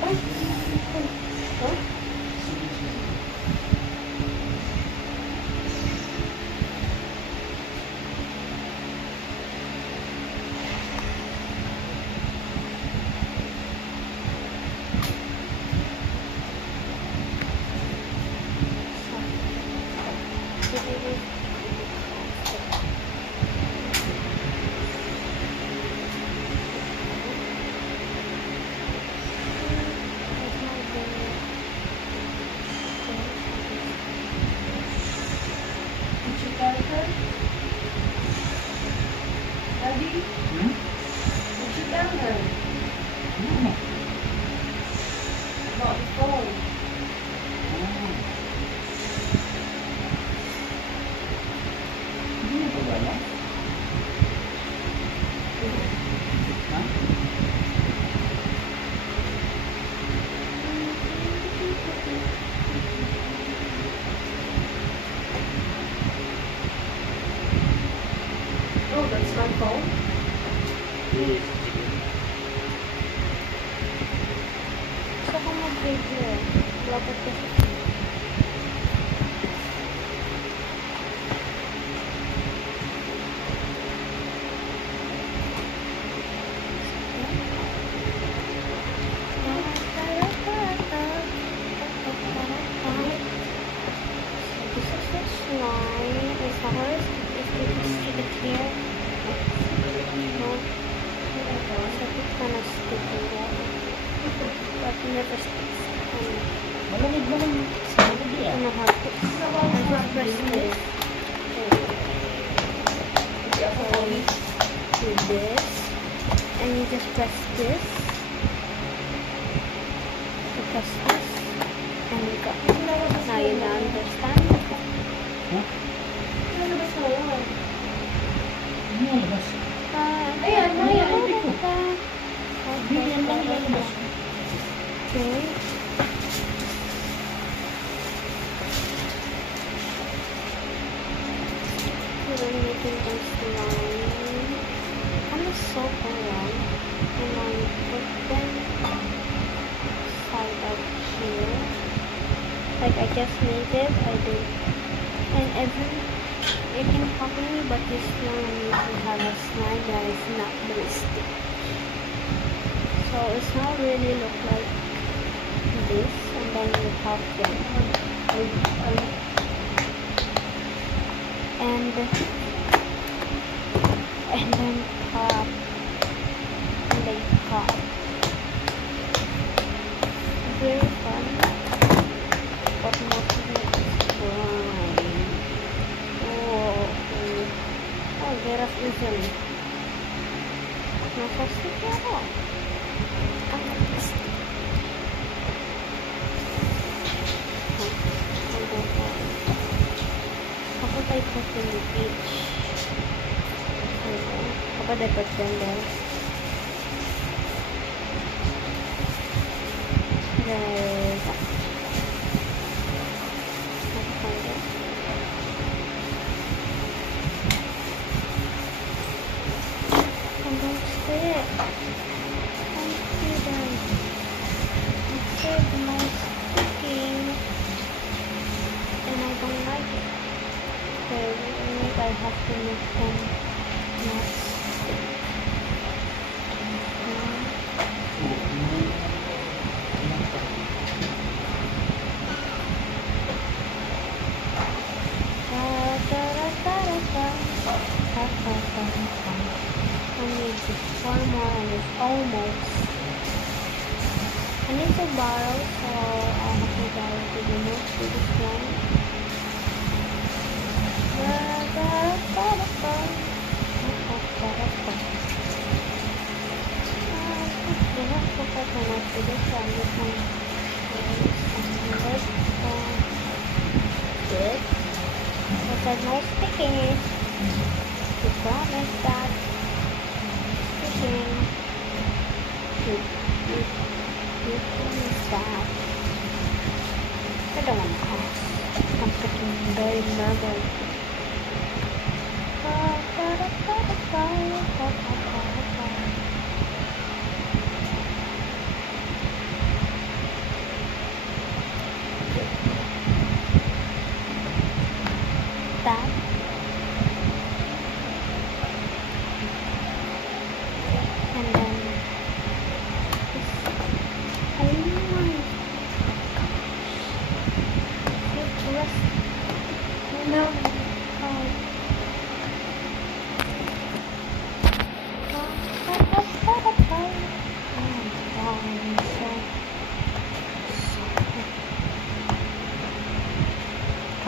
Ay! Huh? Did you tell her? Daddy? Hmm? Did you tell her Ano? about the phone? Ah. Hindi mo ba alam? Ha? Oh, that's my phone? Yes. Gusto ko mag-video eh. Dapat kasi. This is the slime. Is the horse? Is it here? No. So it's gonna stick in there. But never sticks. Malamig naman. Sabi I'm ah. gonna have to. I just press this. Do this. And you just press this. You press this. And you go. Now you now understand. Ha? Ano ba sa yun? Ano yung labas? Ayan, ayan. Hindi yan lang ilalabas. Okay. We're making this line. I'm just so around. And I put them side up here. Like I just made it. I did. And every you can copy me, but this one needs to have a slide that is not ballistic. So it's not really look like this, and then you pop them. And then pop, and then pop. Very fun, but most of it is slime. Oh, get us easily. Not so sticky at all. I like this. How about I put in the beach? How about I put them there? There's that. Let's find it. And don't stick. Don't do that. It's so nice sticking. And I don't like it. So I have to make them not stick. I need just one more and it's almost. I need to borrow, so I have to borrow to the next to this one. Good. But there's no sticking. You promise that. Sticking. You promise that. I don't want to ask. I'm freaking very nervous.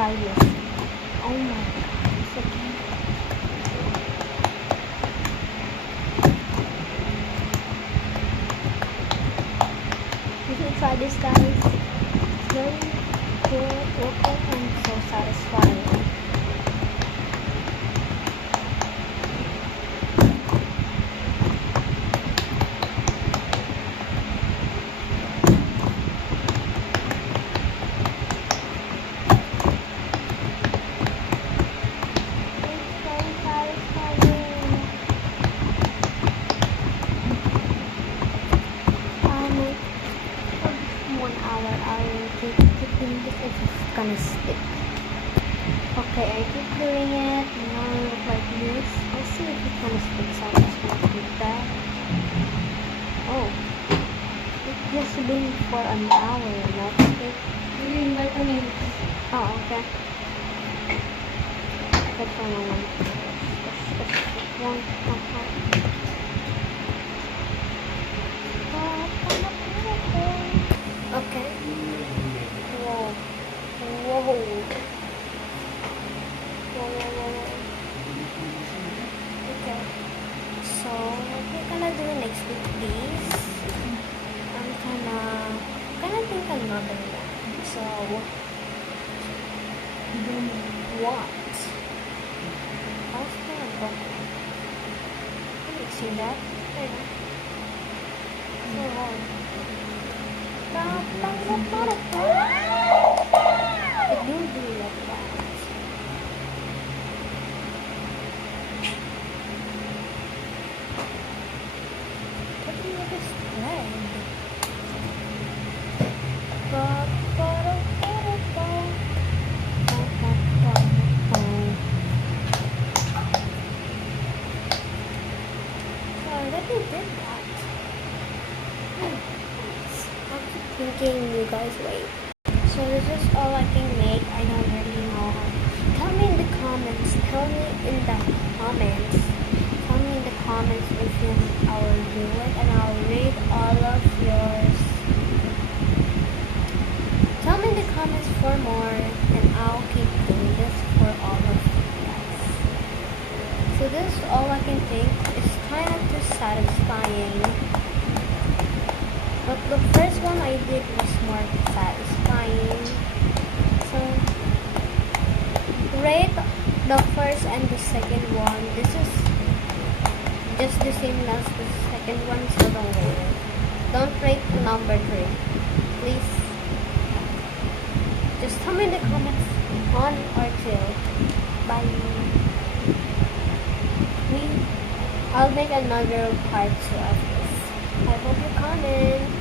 try this. Oh my god. It's okay. You should try this, guys. It's very good looking and so satisfying. It's very satisfying. For this 1 hour, I will keep cooking this if it's gonna stick. Okay, I keep doing it. Now I look like this. I'll see if it's gonna stick, so I'm just gonna keep that. Oh, it's just been for an hour, not okay. Yung vitamin. Oh, okay. That's one I want. One. Okay. Whoa. Whoa. Whoa, whoa, whoa, whoa. Okay. So, what we're gonna do next with these, I'm gonna think another one. So, what? How's that go? Can you see that? There you go. So long. It do like that. What do you have this thread? I already did that. I'm thinking, you guys, wait. So this is all I can make. I don't really know how. Tell me in the comments. Tell me in the comments. Tell me in the comments if you I will do it, and I'll read all of yours. Tell me in the comments for more, and I'll keep doing this for all of you guys. So this is all I can think. It's kind of too satisfying. But the first one I did was more satisfying. So rate the first and the second one. This is just the same as the second one, so don't rate it. Don't rate number 3. Please. Just tell me in the comments 1 or 2. Bye. I'll make another part 2 of this. I hope you comment.